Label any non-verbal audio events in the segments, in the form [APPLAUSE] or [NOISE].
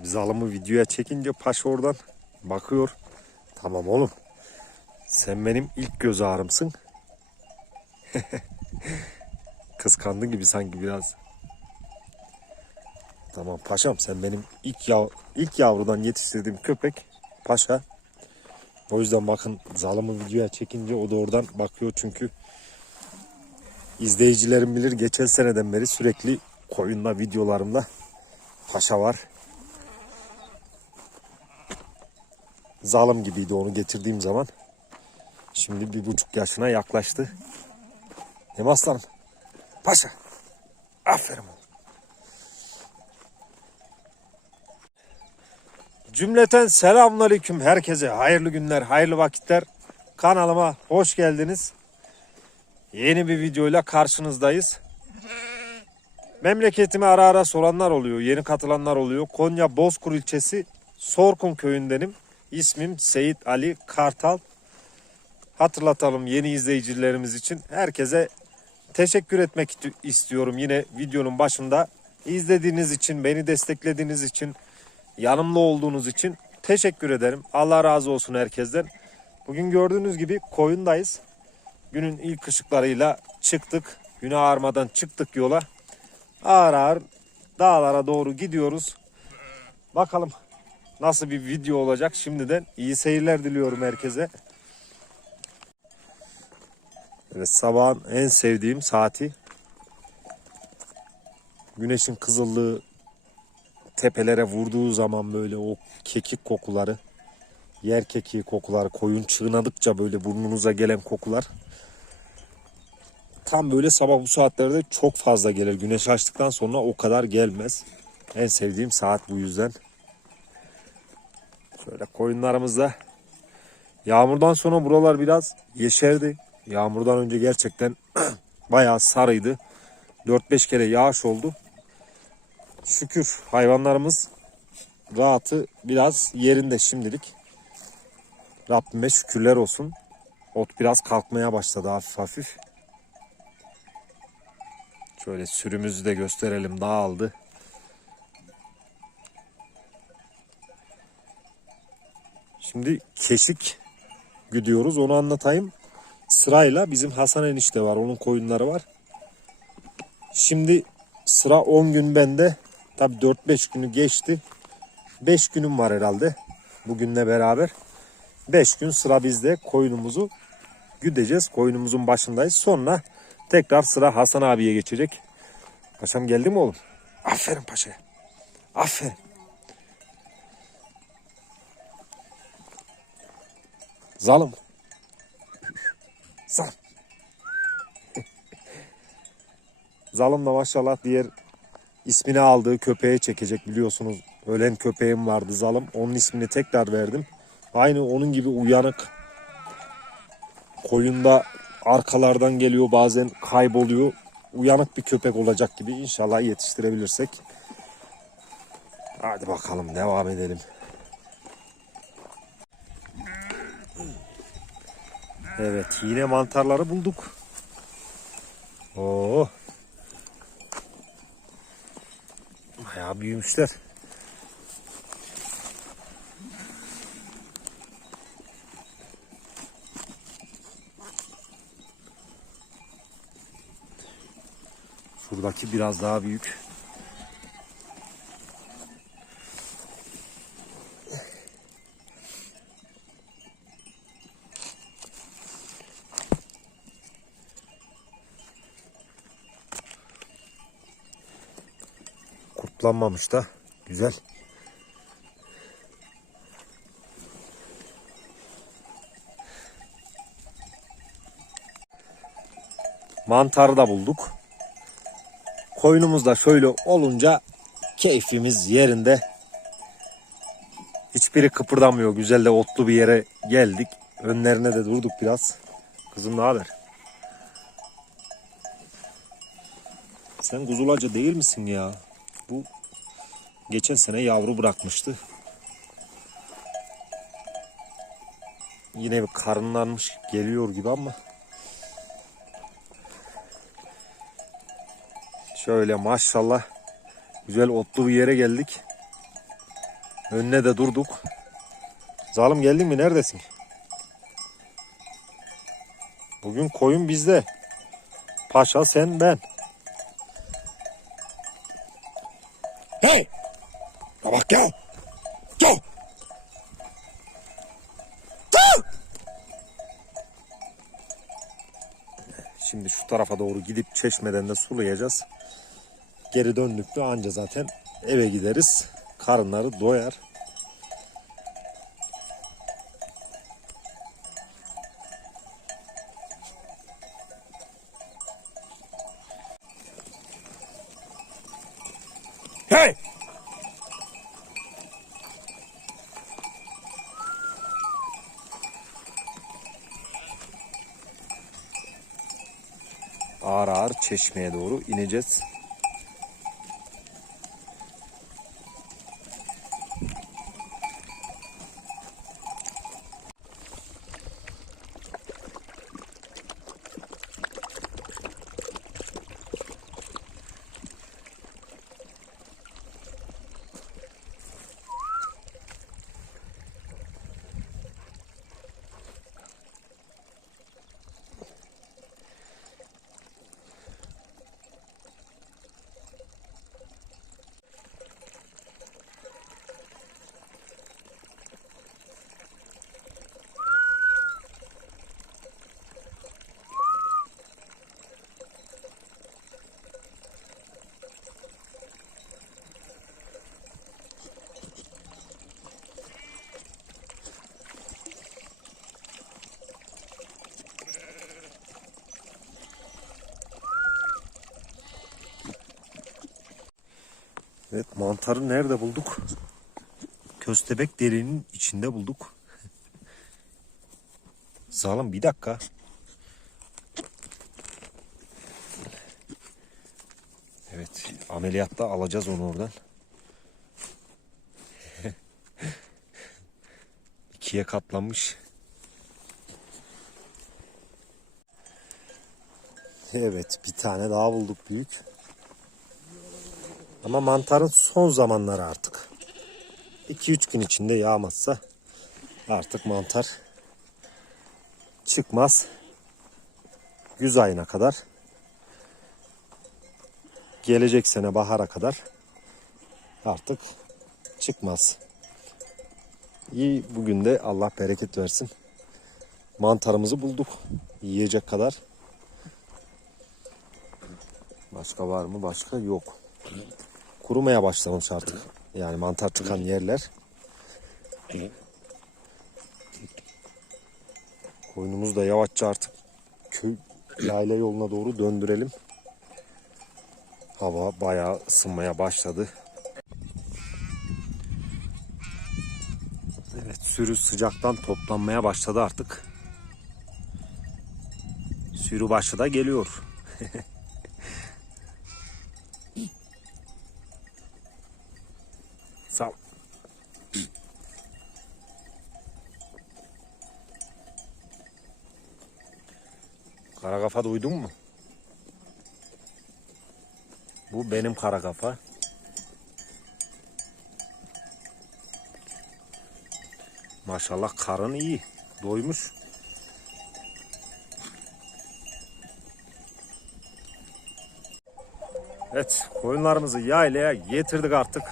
Tabi zalımı videoya çekince paşa oradan bakıyor. Tamam oğlum. Sen benim ilk göz ağrımsın. [LAUGHS] Kıskandın gibi sanki biraz. Tamam paşam sen benim ilk yav ilk yavrudan yetiştirdiğim köpek paşa. O yüzden bakın zalımı videoya çekince o da oradan bakıyor çünkü izleyicilerim bilir geçen seneden beri sürekli koyunla videolarımda paşa var. Zalim gibiydi onu getirdiğim zaman. Şimdi bir buçuk yaşına yaklaştı. Hem aslanım. Paşa. Aferin oğlum. Cümleten selamünaleyküm herkese. Hayırlı günler, hayırlı vakitler. Kanalıma hoş geldiniz. Yeni bir videoyla karşınızdayız. Memleketimi ara ara soranlar oluyor, yeni katılanlar oluyor. Konya Bozkur ilçesi Sorkun köyündenim. İsmim Seyit Ali Kartal. Hatırlatalım yeni izleyicilerimiz için. Herkese teşekkür etmek istiyorum yine videonun başında. İzlediğiniz için, beni desteklediğiniz için, yanımda olduğunuz için teşekkür ederim. Allah razı olsun herkesten. Bugün gördüğünüz gibi koyundayız. Günün ilk ışıklarıyla çıktık. Güne ağarmadan çıktık yola. Ağır ağır dağlara doğru gidiyoruz. Bakalım nasıl bir video olacak şimdiden. iyi seyirler diliyorum herkese. Evet sabahın en sevdiğim saati. Güneşin kızıllığı tepelere vurduğu zaman böyle o kekik kokuları, yer kekiği kokuları, koyun çığnadıkça böyle burnunuza gelen kokular. Tam böyle sabah bu saatlerde çok fazla gelir. Güneş açtıktan sonra o kadar gelmez. En sevdiğim saat bu yüzden. Şöyle koyunlarımızda yağmurdan sonra buralar biraz yeşerdi. Yağmurdan önce gerçekten [CLEARS THROAT] bayağı sarıydı. 4-5 kere yağış oldu. Şükür hayvanlarımız rahatı biraz yerinde şimdilik. Rabbime şükürler olsun. Ot biraz kalkmaya başladı hafif hafif. Şöyle sürümüzü de gösterelim dağıldı. Şimdi keşik gidiyoruz onu anlatayım. Sırayla bizim Hasan enişte var onun koyunları var. Şimdi sıra 10 gün bende. Tabi 4-5 günü geçti. 5 günüm var herhalde. Bugünle beraber. 5 gün sıra bizde koyunumuzu güdeceğiz. Koyunumuzun başındayız. Sonra tekrar sıra Hasan abiye geçecek. Paşam geldi mi oğlum? Aferin paşa. Aferin. Zalım. Zalım. [LAUGHS] Zalım da maşallah diğer ismini aldığı köpeğe çekecek biliyorsunuz. Ölen köpeğim vardı Zalım. Onun ismini tekrar verdim. Aynı onun gibi uyanık. Koyunda arkalardan geliyor bazen kayboluyor. Uyanık bir köpek olacak gibi inşallah yetiştirebilirsek. Hadi bakalım devam edelim. Evet yine mantarları bulduk. Oo. Bayağı büyümüşler. Şuradaki biraz daha büyük. Kurtlanmamış da güzel. Mantarı da bulduk. Koyunumuz da şöyle olunca keyfimiz yerinde. Hiçbiri kıpırdamıyor. Güzel de otlu bir yere geldik. Önlerine de durduk biraz. Kızım ne haber? Sen kuzulacı değil misin ya? Bu geçen sene yavru bırakmıştı. Yine bir karınlanmış geliyor gibi ama. Şöyle maşallah güzel otlu bir yere geldik. Önüne de durduk. Zalim geldin mi? Neredesin? Bugün koyun bizde. Paşa sen ben. Hey! Ya bak gel. Gel. Şimdi şu tarafa doğru gidip çeşmeden de sulayacağız. Geri döndük mü anca zaten eve gideriz. Karınları doyar. Hey! Ağır ağır çeşmeye doğru ineceğiz. Evet mantarı nerede bulduk? Köstebek derinin içinde bulduk. [LAUGHS] Zalim bir dakika. Evet ameliyatta alacağız onu oradan. [LAUGHS] İkiye katlanmış. Evet bir tane daha bulduk büyük. Ama mantarın son zamanları artık. 2-3 gün içinde yağmazsa artık mantar çıkmaz. Güz ayına kadar gelecek sene bahara kadar artık çıkmaz. İyi bugün de Allah bereket versin. Mantarımızı bulduk. Yiyecek kadar. Başka var mı? Başka yok kurumaya başlamış artık. Yani mantar çıkan yerler. Koyunumuzu da yavaşça artık köy yayla yoluna doğru döndürelim. Hava bayağı ısınmaya başladı. Evet sürü sıcaktan toplanmaya başladı artık. Sürü başı da geliyor. [LAUGHS] Sağ ol. Kara kafa duydun mu? Bu benim kara kafa. Maşallah karın iyi. Doymuş. Evet, koyunlarımızı yaylaya getirdik artık.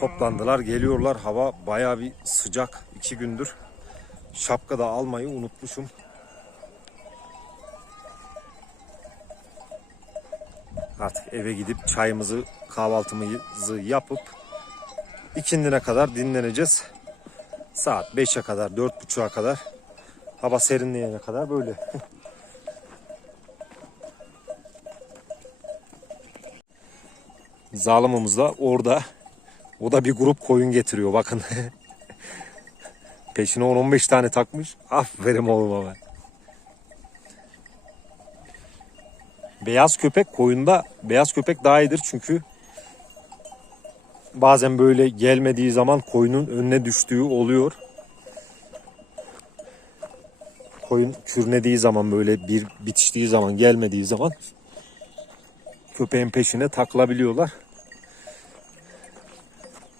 Toplandılar, geliyorlar. Hava bayağı bir sıcak. iki gündür. Şapka da almayı unutmuşum. Artık eve gidip çayımızı, kahvaltımızı yapıp ikindine kadar dinleneceğiz. Saat 5'e kadar, 4.30'a kadar hava serinleyene kadar böyle. [LAUGHS] Zalimimiz da orada. O da bir grup koyun getiriyor bakın. [LAUGHS] Peşine 10-15 tane takmış. Aferin oğlum ama. Beyaz köpek koyunda beyaz köpek daha iyidir çünkü bazen böyle gelmediği zaman koyunun önüne düştüğü oluyor. Koyun kürnediği zaman böyle bir bitiştiği zaman gelmediği zaman köpeğin peşine takılabiliyorlar.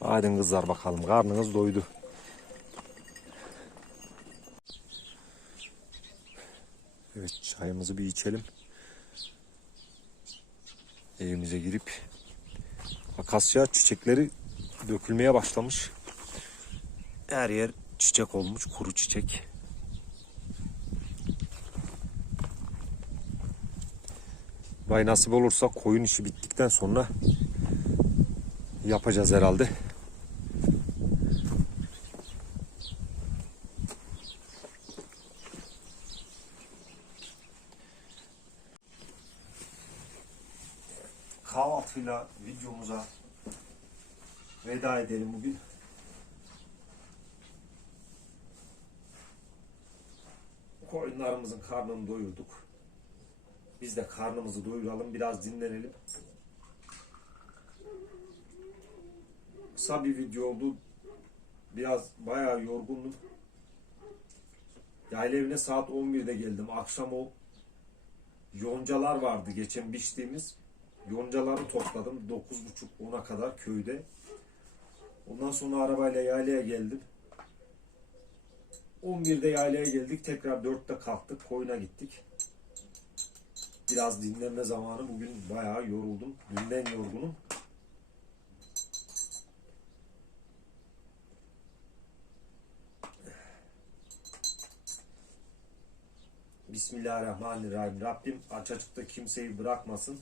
Haydi kızlar bakalım karnınız doydu. Evet çayımızı bir içelim. Evimize girip akasya çiçekleri dökülmeye başlamış. Her yer çiçek olmuş, kuru çiçek. Vay nasip olursa koyun işi bittikten sonra yapacağız herhalde. Kahvaltıyla videomuza veda edelim bugün. Koyunlarımızın karnını doyurduk. Biz de karnımızı doyuralım, biraz dinlenelim. Kısa bir video oldu. Biraz bayağı yorgundum. Yayla evine saat 11'de geldim. Akşam o yoncalar vardı geçen biçtiğimiz. Yoncaları topladım. 9.30-10'a kadar köyde. Ondan sonra arabayla yaylaya geldim. 11'de yaylaya geldik. Tekrar 4'te kalktık. Koyuna gittik. Biraz dinlenme zamanı. Bugün bayağı yoruldum. Dünden yorgunum. Bismillahirrahmanirrahim. Rabbim aç açıkta kimseyi bırakmasın.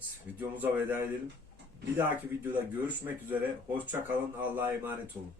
Evet, videomuza veda edelim. Bir dahaki videoda görüşmek üzere. Hoşça kalın. Allah'a emanet olun.